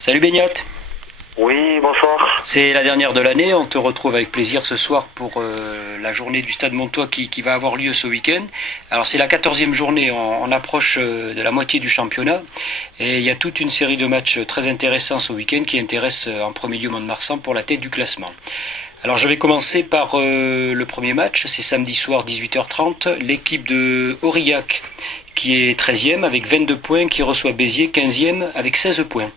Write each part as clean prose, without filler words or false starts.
Salut Beignot, Oui, bonsoir. c'est la dernière de l'année, on te retrouve avec plaisir ce soir pour la journée du Stade Montois qui va avoir lieu ce week-end. Alors c'est la 14e journée, on approche de la moitié du championnat et il y a toute une série de matchs très intéressants ce week-end qui intéressent en premier lieu Mont-de-Marsan pour la tête du classement. Alors je vais commencer par le premier match, c'est samedi soir 18h30, l'équipe de Aurillac qui est 13e avec 22 points qui reçoit Béziers 15e avec 16 points.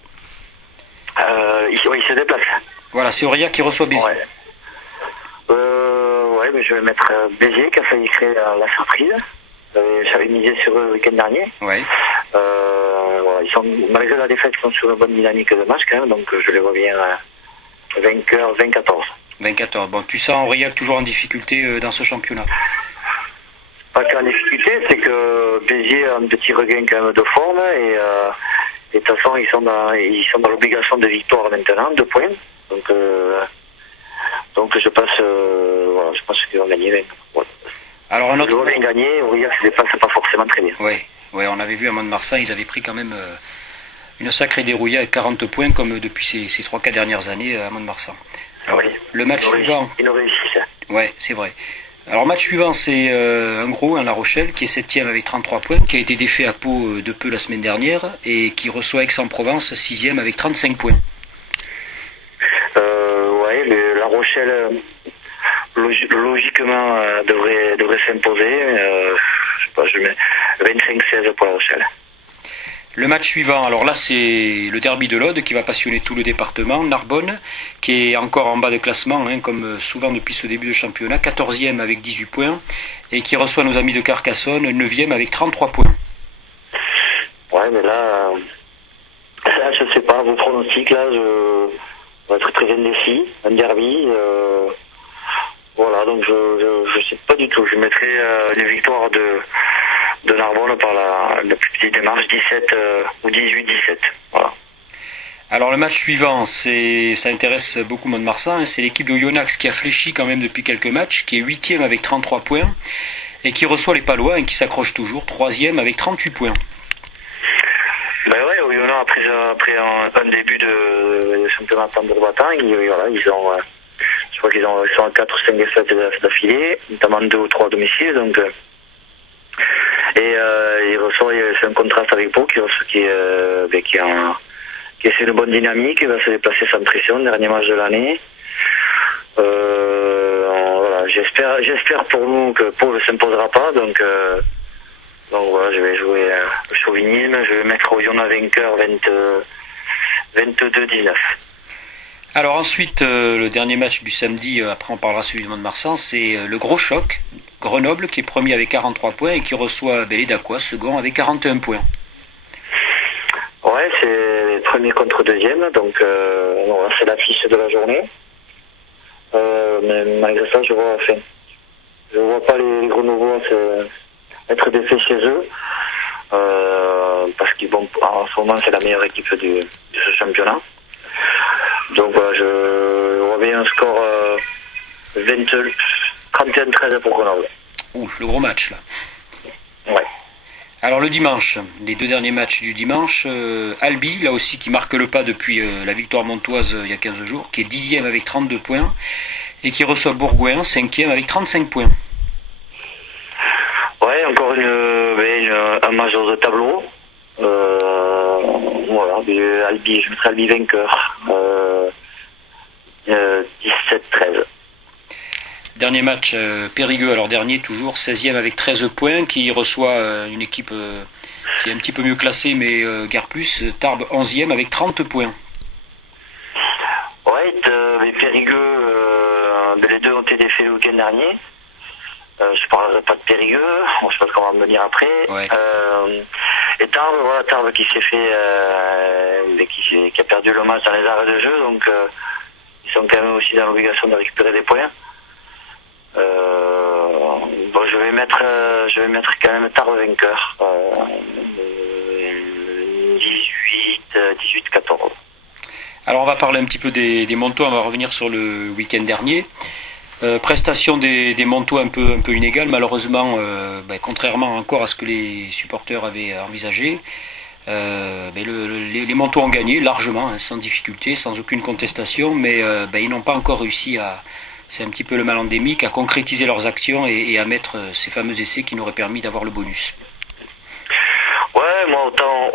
Il se déplace. Voilà, c'est Aurillac qui reçoit Béziers. Ouais. Ouais, mais je vais mettre Béziers qui a failli créer la surprise. J'avais misé sur eux le week-end dernier. Ouais. Voilà, ils sont, malgré la défaite, ils sont sur une bonne dynamique de match quand même, donc je les vois bien vainqueurs 20-14. 24 heures. Bon, tu sens Aurillac toujours en difficulté dans ce championnat. Pas qu'en difficulté, c'est que Béziers a un petit regain quand même de forme et de toute façon ils sont dans l'obligation de victoire maintenant, 2 points. Donc je pense qu'ils vont gagner. Voilà. Alors un Ils autre. vont bien gagner, Aurillac se déplace pas forcément très bien. Ouais, on avait vu à Mont-de-Marsan, ils avaient pris quand même une sacrée dérouillée avec 40 points comme depuis ces 3-4 dernières années à Mont-de-Marsan. Alors, Oui. le match suivant. Ils nous réussissent. Ouais, c'est vrai. Alors, match suivant, c'est un gros, La Rochelle, qui est 7e avec 33 points, qui a été défait à Pau de peu la semaine dernière, et qui reçoit Aix-en-Provence, 6e avec 35 points. Ouais, La Rochelle, logiquement, devrait s'imposer. Je sais pas, je mets 25-16 pour La Rochelle. Le match suivant, alors là c'est le derby de l'Aude qui va passionner tout le département, Narbonne, qui est encore en bas de classement, comme souvent depuis ce début de championnat, 14e avec 18 points, et qui reçoit nos amis de Carcassonne, 9e avec 33 points. Ouais, mais là je sais pas, vos pronostics, là, on va être très indécis, un derby, voilà, donc je sais pas du tout, je mettrai les victoires de Narbonne par la plus petite démarche, 17 ou 18-17. Voilà. Alors le match suivant, ça intéresse beaucoup Mont-de-Marsan, c'est l'équipe de Oyonnax qui a fléchi quand même depuis quelques matchs, qui est 8e avec 33 points, et qui reçoit les Palois, qui s'accroche toujours, 3e avec 38 points. Ben ouais, Oyonnax après un début de championnat tambour-battant, ils ont, je crois qu'ils sont à 4 ou 5 défaites d'affilée, notamment 2 ou 3 à domicile, donc... il reçoit, c'est un contraste avec Pau qui essaie une bonne dynamique, il va se déplacer sans pression, dernier match de l'année. Voilà, j'espère pour nous que Pau ne s'imposera pas, donc voilà, je vais jouer le chauvinisme, je vais mettre Oyonnax vainqueur 22-19. Alors ensuite, le dernier match du samedi, après on parlera celui de Mont-de-Marsan, c'est le gros choc, Grenoble qui est premier avec 43 points et qui reçoit les Dacois, second avec 41 points. Ouais, c'est premier contre deuxième, donc voilà, c'est l'affiche de la journée. Mais malgré ça, je vois pas les Grenoblois être défaits chez eux, parce qu'ils vont, en ce moment, c'est la meilleure équipe de ce championnat. Donc voilà, je vois bien un score 31-13 pour Grenoble. Ouh, le gros match là. Ouais. Alors le dimanche, les deux derniers matchs du dimanche, Albi, là aussi qui marque le pas depuis la victoire montoise il y a 15 jours, qui est 10e avec 32 points, et qui reçoit Bourgoin, 5e avec 35 points. Ouais, encore un match de tableau. Voilà, Albi, je mettrai Albi vainqueur. 17-13. Dernier match, Périgueux, alors dernier toujours, 16e avec 13 points, qui reçoit une équipe qui est un petit peu mieux classée, mais guère plus, Tarbes 11e avec 30 points. Ouais, les Périgueux, les deux ont été défaits le week-end dernier. Je parlerai pas de Périgueux, je pense qu'on va me le dire après. Ouais. Et Tarbes qui s'est fait, qui a perdu le match dans les arrêts de jeu, donc ils sont quand même aussi dans l'obligation de récupérer des points. Bon, je vais mettre quand même Tarbes vainqueur, 18-14. Alors on va parler un petit peu des Montois, on va revenir sur le week-end dernier. Prestation des Montois un peu inégale, malheureusement, contrairement encore à ce que les supporters avaient envisagé. Mais les Montois ont gagné largement, hein, sans difficulté, sans aucune contestation, mais ils n'ont pas encore réussi à, c'est un petit peu le mal endémique, à concrétiser leurs actions et à mettre ces fameux essais qui nous auraient permis d'avoir le bonus. Ouais, moi autant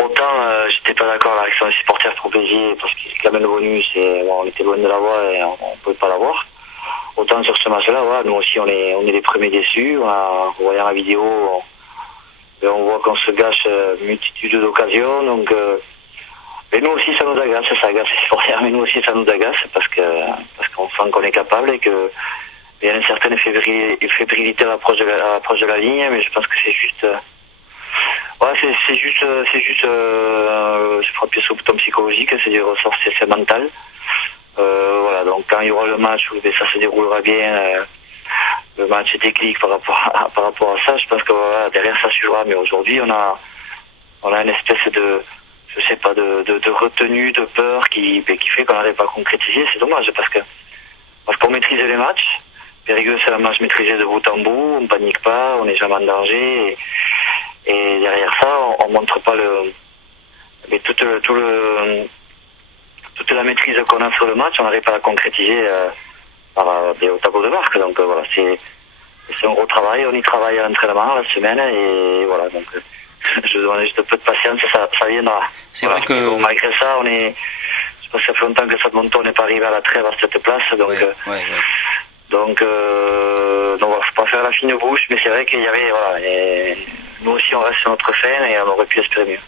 j'étais pas d'accord avec son supporter pour Béziers parce qu'il réclamait le bonus et bon, on était loin de l'avoir et on pouvait pas l'avoir. Autant sur ce match-là, voilà, nous aussi on est les premiers déçus. En voyant la vidéo, on voit qu'on se gâche une multitude d'occasions. Donc, et nous aussi ça nous agace, ça agace les supporters, mais nous aussi ça nous agace parce qu'on sent qu'on est capable et que il y a une certaine fébrilité à l'approche de la ligne, mais je pense que c'est juste. Ouais, c'est juste, je frappe sur le bouton psychologique, c'est du ressort, c'est mental. Voilà, donc quand il y aura le match où ça se déroulera bien, le match est déclic par rapport à ça, je pense que voilà, derrière ça suivra, mais aujourd'hui on a une espèce de, je sais pas, de retenue, de peur qui fait qu'on n'arrive pas à concrétiser, c'est dommage parce qu'on maîtrise les matchs. Périgueux, c'est un match maîtrisé de bout en bout, on panique pas, on n'est jamais en danger. Et derrière ça, on montre pas toute la maîtrise qu'on a sur le match, on n'arrive pas à la concrétiser au tableau de marque. Donc voilà, c'est un gros travail, on y travaille à l'entraînement la semaine et voilà. Donc je demande juste un peu de patience, ça viendra. C'est vrai que bon, malgré ça, je pense que ça fait longtemps que Stade-Montois n'est pas arrivé à la trêve à cette place, donc. Donc voilà, faut pas faire la fine bouche, mais c'est vrai qu'il y avait, voilà, et nous aussi on reste sur notre fin et on aurait pu espérer mieux.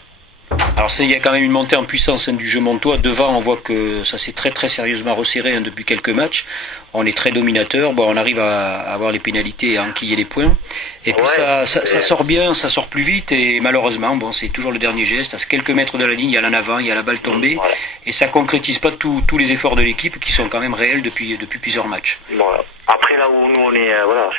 Alors il y a quand même une montée en puissance du jeu montois. Devant, on voit que ça s'est très très sérieusement resserré depuis quelques matchs. On est très dominateur. Bon, on arrive à avoir les pénalités et à enquiller les points. Et puis ça sort bien, ça sort plus vite. Et malheureusement, bon, c'est toujours le dernier geste. À quelques mètres de la ligne, il y a l'en avant, il y a la balle tombée. Voilà. Et ça concrétise pas tous les efforts de l'équipe qui sont quand même réels depuis plusieurs matchs. Voilà. Après là où nous on est, voilà,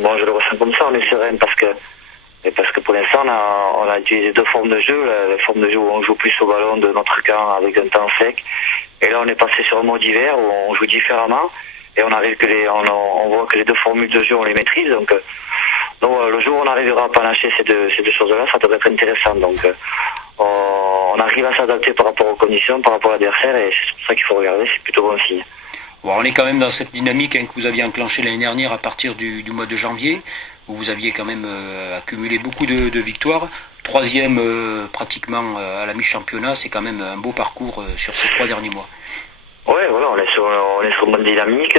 bon, je le ressens comme ça, on est serein parce que pour l'instant on a utilisé deux formes de jeu, la forme de jeu où on joue plus au ballon de notre camp avec un temps sec, et là on est passé sur un mode hiver où on joue différemment et on arrive on voit que les deux formules de jeu on les maîtrise, donc le jour où on arrivera à panacher ces deux choses-là, ça devrait être intéressant. Donc on arrive à s'adapter par rapport aux conditions, par rapport à l'adversaire, et c'est pour ça qu'il faut regarder, c'est plutôt bon signe. Bon, on est quand même dans cette dynamique que vous aviez enclenchée l'année dernière à partir du mois de janvier, où vous aviez quand même accumulé beaucoup de victoires. Troisième pratiquement à la mi-championnat, c'est quand même un beau parcours sur ces 3 derniers mois. Oui, voilà, on est sur une bonne dynamique.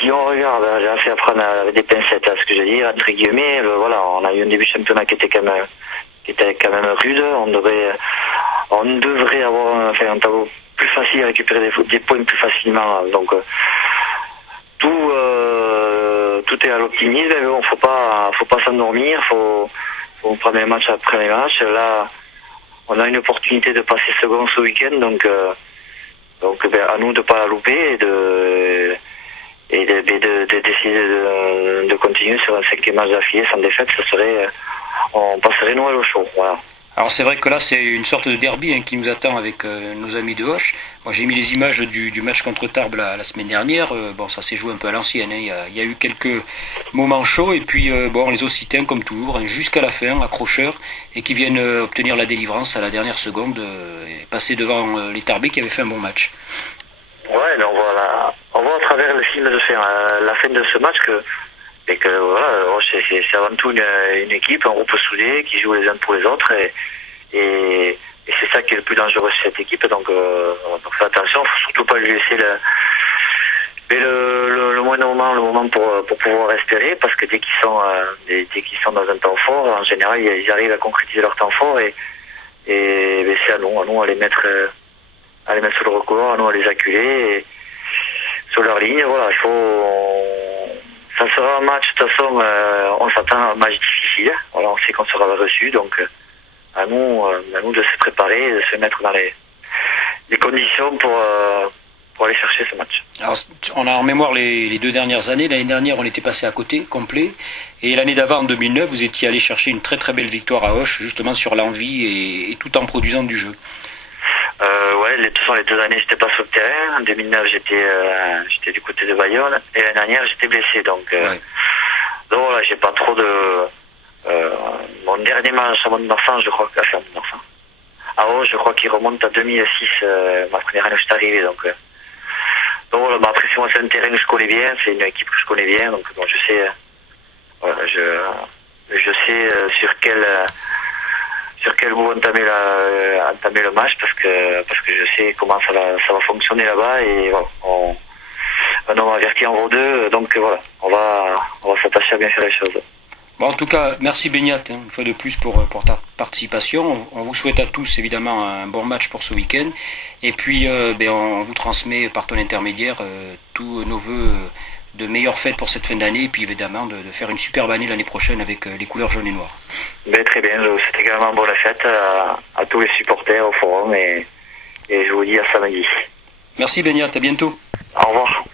Si on regarde, j'ai fait apprendre avec des pincettes à ce que je dis, entre guillemets, voilà, on a eu un début de championnat qui était quand même rude. On devrait avoir un tableau plus facile à récupérer des points plus facilement. Donc tout est à l'optimisme, mais bon, faut pas s'endormir, faut prendre les match après les matchs. Là, on a une opportunité de passer second ce week-end, donc à nous de pas la louper et d'essayer de continuer sur un 5e match d'affilée sans défaite. On passerait Noël au chaud, voilà. Alors c'est vrai que là c'est une sorte de derby qui nous attend avec nos amis de Hoche. Moi j'ai mis les images du match contre Tarbes la semaine dernière. Bon, ça s'est joué un peu à l'ancienne, il y a eu quelques moments chauds et puis les Occitans comme toujours jusqu'à la fin, accrocheurs, et qui viennent obtenir la délivrance à la dernière seconde et passer devant les Tarbais qui avaient fait un bon match. Ouais, mais on voit à travers le film de la fin de ce match que voilà, c'est avant tout une équipe, un groupe soudé qui joue les uns pour les autres et c'est ça qui est le plus dangereux chez cette équipe. Donc faites attention, faut surtout pas lui laisser le moment pour pouvoir espérer, parce que dès qu'ils sont dans un temps fort, en général ils arrivent à concrétiser leur temps fort et c'est à nous à les mettre sur le recours, à nous à les acculer et, sur leur ligne. Voilà, ça sera un match, de toute façon, on s'attend à un match difficile. Voilà, on sait qu'on sera reçu, donc à nous de se préparer et de se mettre dans les conditions pour aller chercher ce match. Alors, on a en mémoire les 2 dernières années. L'année dernière, on était passé à côté, complet. Et l'année d'avant, en 2009, vous étiez allé chercher une très très belle victoire à Auch, justement sur l'envie et tout en produisant du jeu. De toute façon, les 2 années, j'étais pas sur le terrain. En 2009, j'étais du côté de Bayonne. Et l'année dernière, j'étais blessé. Donc voilà, j'ai pas trop Mon dernier match à Mont-de-Marsan, je crois qu'à Mont-de-Marsan. Ah ouais, je crois qu'il remonte à 2006, ma première année où je suis arrivé. Donc voilà, après moi c'est un terrain que je connais bien, c'est une équipe que je connais bien, donc bon, je sais, voilà, je sais sur quel bout entamer le match parce que je sais comment ça va fonctionner là-bas et voilà, un homme averti en vaut deux, donc voilà, on va s'attacher à bien faire les choses. Bon, en tout cas, merci Beñat, une fois de plus pour ta participation. On vous souhaite à tous évidemment un bon match pour ce week-end. Et puis on vous transmet par ton intermédiaire tous nos vœux de meilleures fêtes pour cette fin d'année et puis évidemment de faire une superbe année l'année prochaine avec les couleurs jaunes et noires. Très bien, je vous souhaite également bonne fête à tous les supporters au forum et je vous dis à samedi. Merci Beñat, à bientôt. Au revoir.